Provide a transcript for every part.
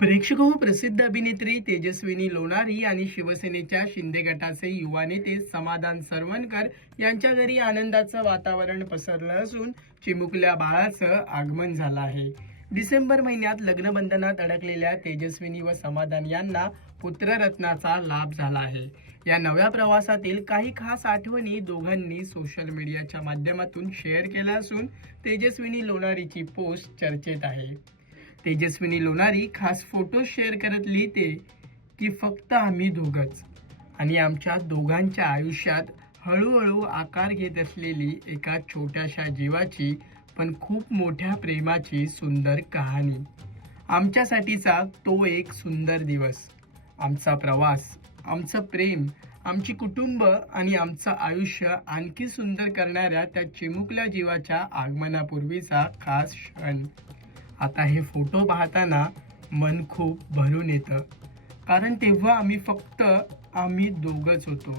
प्रेक्षक हो, प्रसिद्ध अभिनेत्री तेजस्विनी लोणारी आणि शिवसेनेच्या शिंदे गटाचे युवा नेते समाधान सरवणकर यांच्या घरी आनंदाचं वातावरण पसरलं असून चिमुकल्या बाळाचं आगमन झालं आहे. डिसेंबर महिन्यात लग्नबंधनात अडकलेल्या तेजस्विनी व समाधान यांना पुत्ररत्नाचा लाभ झाला आहे. या नव्या प्रवासातील काही खास आठवणी दोघांनी सोशल मीडियाच्या माध्यमातून शेअर केल्या असून तेजस्विनी लोणारीची पोस्ट चर्चेत आहे. तेजस्विनी लोणारी खास फोटो शेअर करत लिहिते की फक्त आम्ही दोघंच आणि आमच्या दोघांच्या आयुष्यात हळूहळू आकार घेत असलेली एका छोट्याशा जीवाची पण खूप मोठ्या प्रेमाची सुंदर कहाणी. आमच्यासाठीचा तो एक सुंदर दिवस, आमचा प्रवास, आमचं प्रेम, आमची कुटुंब आणि आमचं आयुष्य आणखी सुंदर करणाऱ्या त्या चिमुकल्या जीवाच्या आगमनापूर्वीचा खास क्षण. आता हे फोटो पाहताना मन खूप भरून येतं, कारण तेव्हा आम्ही दोघंच होतो.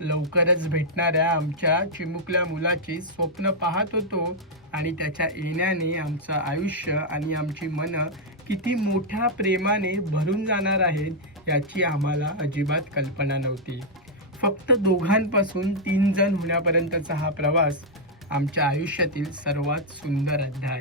लवकरच भेटणाऱ्या आमच्या चिमुकल्या मुलाची स्वप्न पाहत होतो आणि त्याच्या येण्याने आमचं आयुष्य आणि आमची मनं किती मोठ्या प्रेमाने भरून जाणार आहेत याची आम्हाला अजिबात कल्पना नव्हती. फक्त दोघांपासून 3 जण होण्यापर्यंतचा हा प्रवास आमच्या आयुष्यातील सर्वात सुंदर अध्याय.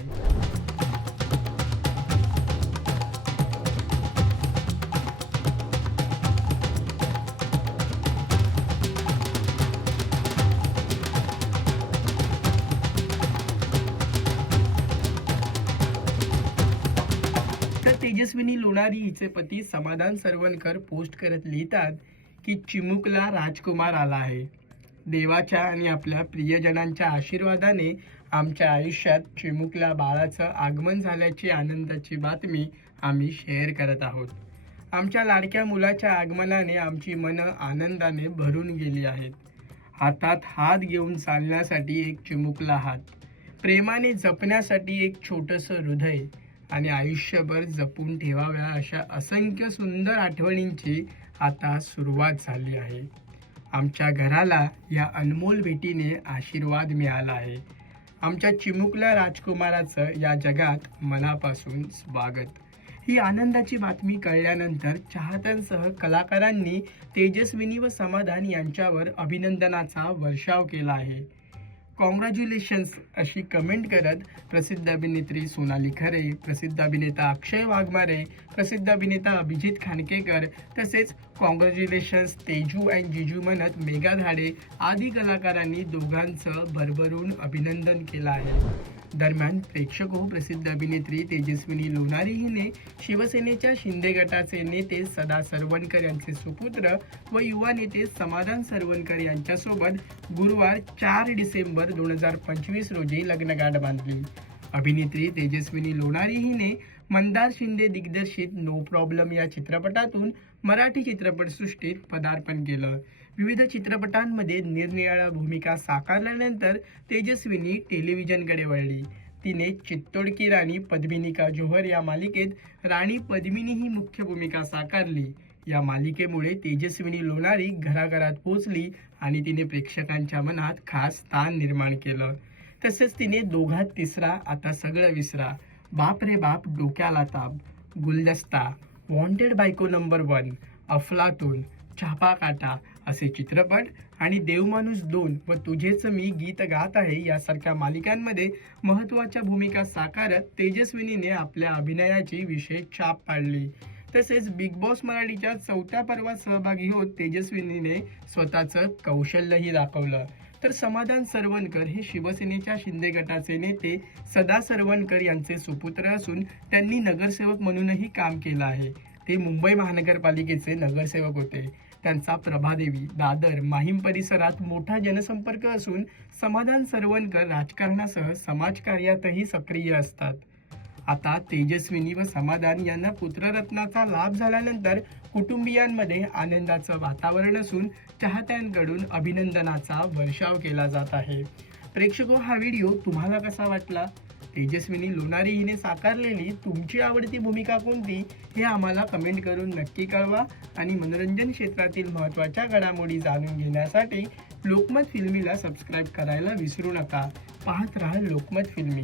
तर तेजस्विनी लोणारी हिचे पती समाधान सरवणकर पोस्ट करत लिहितात की चिमुकला राजकुमार आला आहे. देवाच्या आणि आपल्या प्रियजनांच्या आशीर्वादाने आमच्या आयुष्यात चिमुकल्या बाळाचं आगमन झाल्याची आनंदाची बातमी आम्ही शेअर करत आहोत. आमच्या लाडक्या मुलाच्या आगमनाने आमची मनं आनंदाने भरून गेली आहेत. हातात हात घेऊन चालण्यासाठी एक चिमुकला हात, प्रेमाने जपण्यासाठी एक छोटंसं हृदय आणि आयुष्यभर जपून ठेवाव्या अशा असंख्य सुंदर आठवणींची आता सुरुवात झाली आहे. आमच्या घराला या अनमोल भेटीने आशीर्वाद मिळाला आहे. आमच्या चिमुकल्या राजकुमाराचं या जगात मनापासून स्वागत. ही आनंदाची बातमी कळल्यानंतर चाहत्यांसह कलाकारांनी तेजस्विनी व समाधान यांच्यावर अभिनंदनाचा वर्षाव केला आहे. कॉंग्रॅच्युलेशन्स अशी कमेंट करत प्रसिद्ध अभिनेत्री सोनाली खरे, प्रसिद्ध अभिनेता अक्षय वाघमारे, प्रसिद्ध अभिनेता अभिजित खानकेकर तसेच कॉंग्रॅच्युलेशन्स तेजू अँड जिजू म्हणत मेघा धाडे आदी कलाकारांनी दोघांचं भरभरून अभिनंदन केलं आहे. दरम्यान प्रेक्षक हो, प्रसिद्ध अभिनेत्री तेजस्विनी लोणारी हिने शिवसेनेच्या शिंदे गटाचे नेते सदा सरवणकर यांचे सुपुत्र व युवा नेते समाधान सरवणकर यांच्यासोबत गुरुवार 4 डिसेंबर 2025 रोजी लग्नगाठ बांधली. अभिनेत्री तेजस्विनी लोणारी हिने मंदार शिंदे दिग्दर्शित नो प्रॉब्लेम या चित्रपटातून मराठी चित्रपटसृष्टीत पदार्पण केलं. विविध चित्रपटांमध्ये निरनिराळ्या भूमिका साकारल्यानंतर तेजस्विनी टेलिव्हिजनकडे वळली. तिने चित्तोड की राणी पद्मिनी का जोहर या मालिकेत राणी पद्मिनी ही मुख्य भूमिका साकारली. या मालिकेमुळे तेजस्विनी लोणारी घराघरात पोहोचली आणि तिने प्रेक्षकांच्या मनात खास स्थान निर्माण केलं. तसेच तिने दोघात तिसरा, आता सगळं विसरा, बाप रे बाप, डोक्याला ताप, गुलदस्ता, वॉन्टेड बायको नंबर 1, अफलातून, छापा काटा असे चित्रपट आणि देवमाणूस 2 व तुझेच मी गीत गात आहे यासारख्या मालिकांमध्ये महत्त्वाच्या भूमिका साकारत तेजस्विनीने आपल्या अभिनयाची विशेष छाप पाडली. तसेच बिग बॉस मराठीच्या 4थ्या पर्वात सहभागी होत तेजस्विनीने स्वतःचं कौशल्यही दाखवलं. तर समाधान सरवणकर हे शिवसेनेच्या शिंदे गटाचे नेते सदा सरवणकर यांचे सुपुत्र असून त्यांनी नगरसेवक म्हणूनही काम केलं आहे. ते मुंबई महानगरपालिकेचे नगरसेवक होते. त्यांचा प्रभादेवी, दादर, माहीम परिसरात मोठा जनसंपर्क असून समाधान सरवणकर राजकारणासह समाजकार्यातही सक्रिय असतात. आता तेजस्विनी व समाधान यांना पुत्ररत्नाचा लाभ झाल्यानंतर कुटुंबियांमध्ये आनंदाचं वातावरण असून चाहत्यांकडून अभिनंदनाचा वर्षाव केला जात आहे. प्रेक्षको, हा व्हिडिओ तुम्हाला कसा वाटला? तेजस्विनी लोणारी हिने साकारलेली तुमची आवडती भूमिका कोणती हे आम्हाला कमेंट करून नक्की कळवा आणि मनोरंजन क्षेत्रातील महत्त्वाच्या घडामोडी जाणून घेण्यासाठी लोकमत फिल्मीला सबस्क्राईब करायला विसरू नका. पाहत राहा लोकमत फिल्मी.